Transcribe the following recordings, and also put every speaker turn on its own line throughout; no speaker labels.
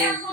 Yeah.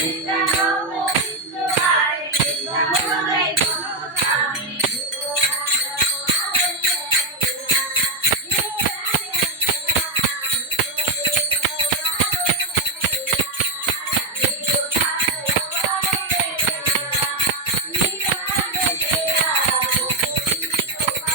Thank you.